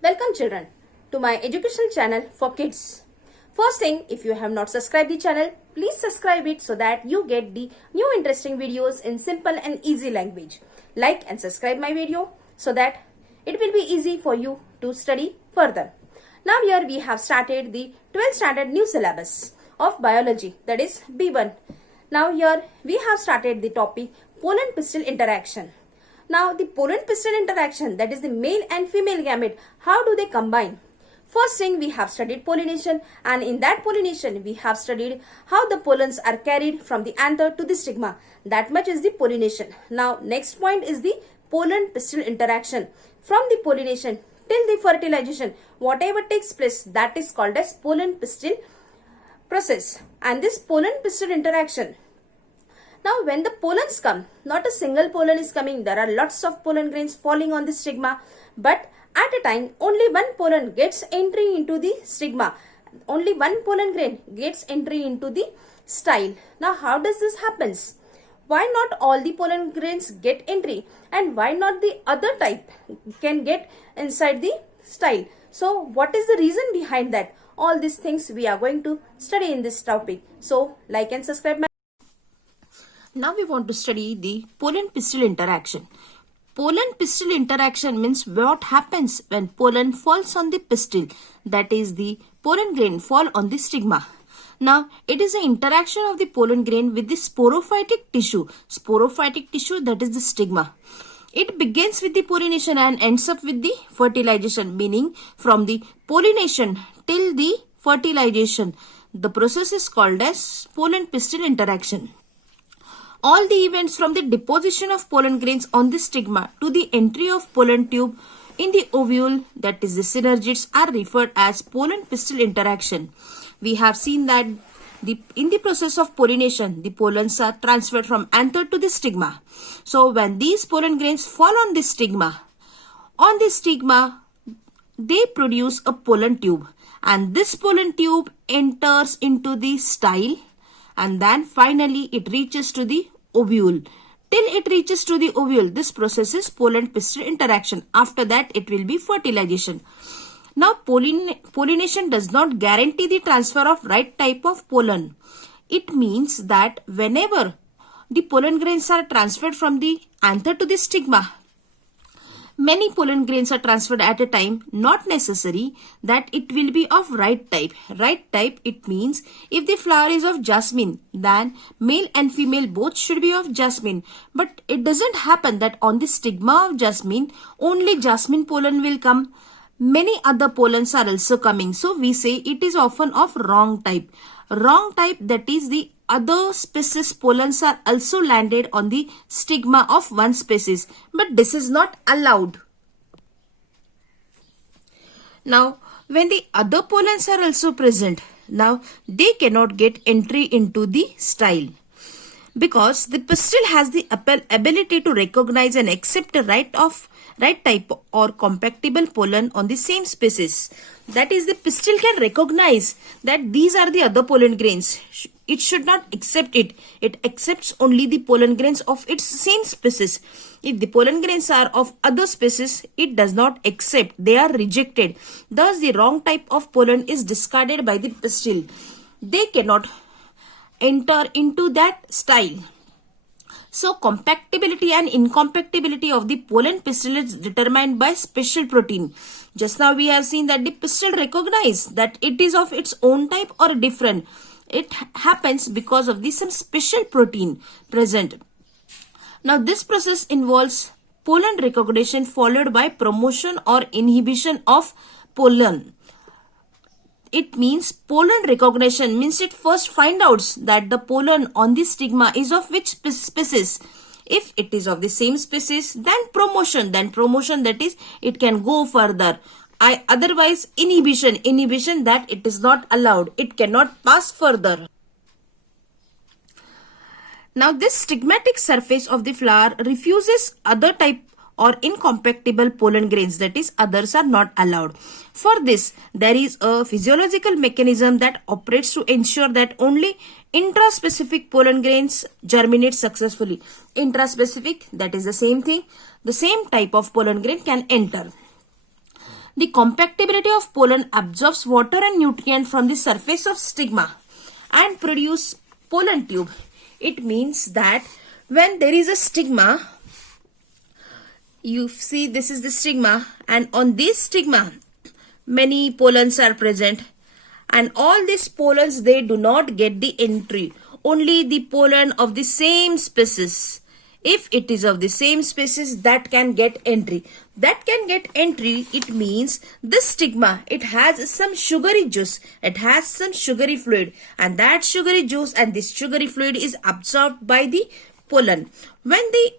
Welcome children to my educational channel for kids. First thing, if you have not subscribed the channel, please subscribe it so that you get the new interesting videos in simple and easy language. Like and subscribe my video so that it will be easy for you to study further. Now here we have started the 12th standard new syllabus of biology, that is B1. Now here we have started the topic pollen pistil interaction. Now the pollen pistil interaction, that is the male and female gamete, how do they combine? First thing, we have studied pollination, and in that pollination we have studied how the pollens are carried from the anther to the stigma. That much is the pollination. Now next point is the pollen pistil interaction. From the pollination till the fertilization, whatever takes place, that is called as pollen pistil process. And this pollen pistil interaction, now when the pollens come, not a single pollen is coming, there are lots of pollen grains falling on the stigma, but at a time only one pollen gets entry into the stigma. Only one pollen grain gets entry into the style. Now how does this happens? Why not all the pollen grains get entry, and why not the other type can get inside the style? So what is the reason behind that? All these things we are going to study in this topic. So like and subscribe my. Now we want to study the pollen pistil interaction. Pollen pistil interaction means what happens when pollen falls on the pistil, that is the pollen grain fall on the stigma. Now it is an interaction of the pollen grain with the sporophytic tissue. Sporophytic tissue, that is the stigma. It begins with the pollination and ends up with the fertilization, meaning from the pollination till the fertilization. The process is called as pollen pistil interaction. All the events from the deposition of pollen grains on the stigma to the entry of pollen tube in the ovule, that is the synergids, are referred as pollen pistil interaction. We have seen that in the process of pollination, the pollens are transferred from anther to the stigma. So when these pollen grains fall on the stigma, they produce a pollen tube, and this pollen tube enters into the style, and then finally it reaches to the ovule. Till it reaches to the ovule, this process is pollen pistil interaction. After that, it will be fertilization. Now pollination does not guarantee the transfer of right type of pollen. It means that whenever the pollen grains are transferred from the anther to the stigma, many pollen grains are transferred at a time, not necessary that it will be of right type. Right type, it means if the flower is of jasmine, then male and female both should be of jasmine. But it doesn't happen that on the stigma of jasmine, only jasmine pollen will come. Many other pollens are also coming. So we say it is often of wrong type. Wrong type, that is the other species pollens are also landed on the stigma of one species, but this is not allowed. Now when the other pollens are also present, now they cannot get entry into the style, because the pistil has the ability to recognize and accept the right type or compatible pollen on the same species. That is, the pistil can recognize that these are the other pollen grains. It should not accept it. It accepts only the pollen grains of its same species. If the pollen grains are of other species, it does not accept. They are rejected. Thus, the wrong type of pollen is discarded by the pistil. They cannot enter into that style. So compatibility and incompatibility of the pollen pistil is determined by special protein. Just now we have seen that the pistil recognize that it is of its own type or different. It happens because of some special protein present. Now this process involves pollen recognition followed by promotion or inhibition of pollen. It means pollen recognition means it first finds out that the pollen on the stigma is of which species. If it is of the same species, then promotion, that is it can go further. Otherwise inhibition, that it is not allowed. It cannot pass further. Now this stigmatic surface of the flower refuses other type or incompatible pollen grains, that is others are not allowed. For this, there is a physiological mechanism that operates to ensure that only intraspecific pollen grains germinate successfully. Intraspecific, that is the same thing. The same type of pollen grain can enter. The compactability of pollen absorbs water and nutrient from the surface of stigma and produce pollen tube. It means that when there is a stigma, you see this is the stigma, and on this stigma many pollens are present, and all these pollens, they do not get the entry. Only the pollen of the same species, if it is of the same species, that can get entry. That can get entry, it means this stigma, it has some sugary juice, it has some sugary fluid, and that sugary juice and this sugary fluid is absorbed by the pollen. When the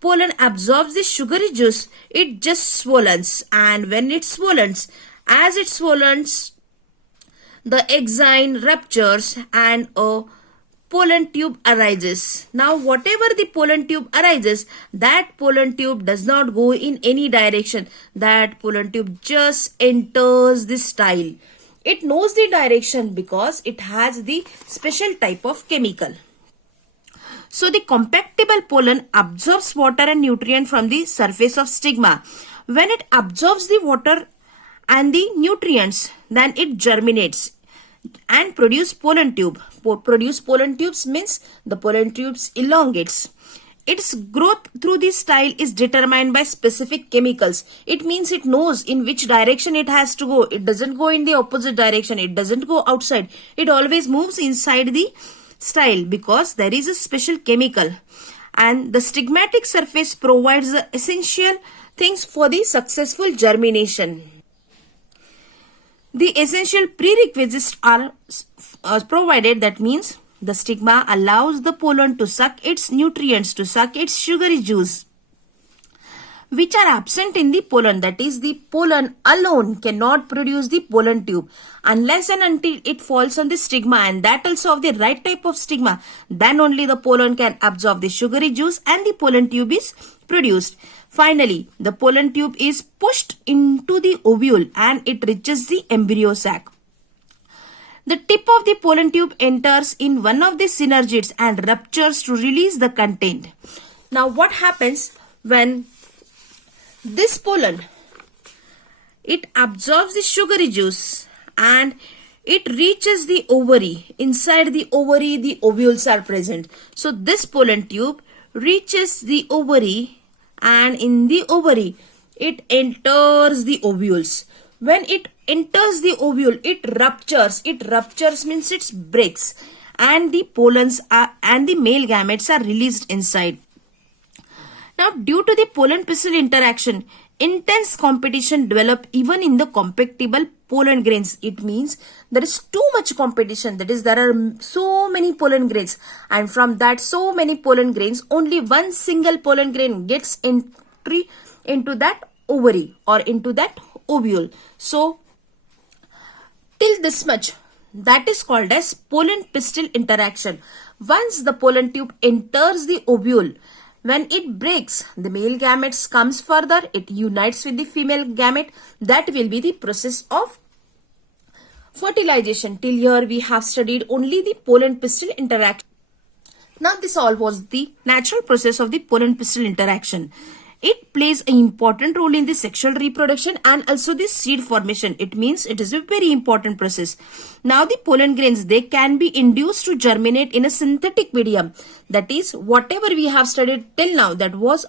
pollen absorbs the sugary juice, it just swollens, and when it swollens, as it swollens, the exine ruptures and a pollen tube arises. Now whatever the pollen tube arises, that pollen tube does not go in any direction. That pollen tube just enters the style. It knows the direction because it has the special type of chemical. So the compactable pollen absorbs water and nutrient from the surface of stigma. When it absorbs the water and the nutrients, then it germinates and produce pollen tube. Produce pollen tubes means the pollen tubes elongates. Its growth through this style is determined by specific chemicals. It means it knows in which direction it has to go. It doesn't go in the opposite direction. It doesn't go outside. It always moves inside the style because there is a special chemical. And the stigmatic surface provides the essential things for the successful germination. The essential prerequisites are provided. That means the stigma allows the pollen to suck its nutrients, to suck its sugary juice, which are absent in the pollen. That is, the pollen alone cannot produce the pollen tube unless and until it falls on the stigma, and that also of the right type of stigma. Then only the pollen can absorb the sugary juice and the pollen tube is produced. Finally, the pollen tube is pushed into the ovule and it reaches the embryo sac. The tip of the pollen tube enters in one of the synergids and ruptures to release the content. Now what happens when this pollen, it absorbs the sugary juice and it reaches the ovary. Inside the ovary, the ovules are present. So this pollen tube reaches the ovary, and in the ovary, it enters the ovules. When it enters the ovule, it ruptures. It ruptures means it breaks, and the pollens are, and the male gametes are released inside. Now, due to the pollen-pistil interaction, intense competition develop even in the compactable pollen grains. It means there is too much competition. That is, there are so many pollen grains, and from that so many pollen grains, only one single pollen grain gets entry into that ovary or into that ovule. So, till this much, that is called as pollen-pistil interaction. Once the pollen tube enters the ovule, when it breaks, the male gametes comes further, it unites with the female gamete. That will be the process of fertilization. Till here we have studied only the pollen-pistil interaction. Now this all was the natural process of the pollen-pistil interaction. It plays an important role in the sexual reproduction and also the seed formation. It means it is a very important process. Now the pollen grains, they can be induced to germinate in a synthetic medium. That is, whatever we have studied till now, that was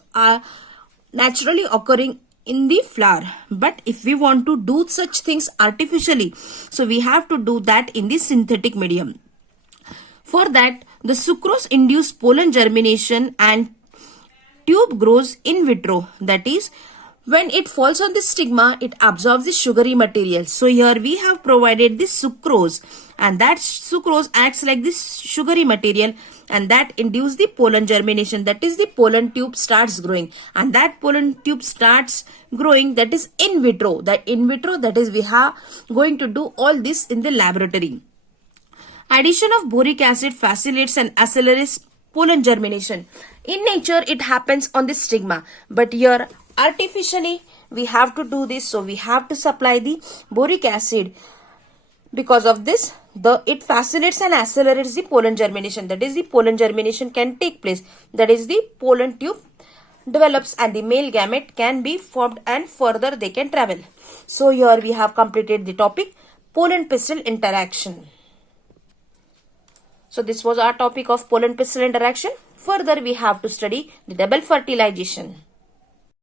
naturally occurring in the flower. But if we want to do such things artificially, so we have to do that in the synthetic medium. For that, the sucrose induced pollen germination and tube grows in vitro. That is, when it falls on the stigma, it absorbs the sugary material. So here we have provided this sucrose, and that sucrose acts like this sugary material, and that induces the pollen germination. That is, the pollen tube starts growing, and that pollen tube starts growing, that is in vitro. That in vitro, that is, we are going to do all this in the laboratory. Addition of boric acid facilitates and accelerates pollen germination. In nature, it happens on the stigma, but here artificially we have to do this. So we have to supply the boric acid. Because of this, it facilitates and accelerates the pollen germination. That is, the pollen germination can take place. That is, the pollen tube develops and the male gamete can be formed and further they can travel. So here we have completed the topic pollen pistil interaction. So this was our topic of pollen pistil interaction. Further we have to study the double fertilization.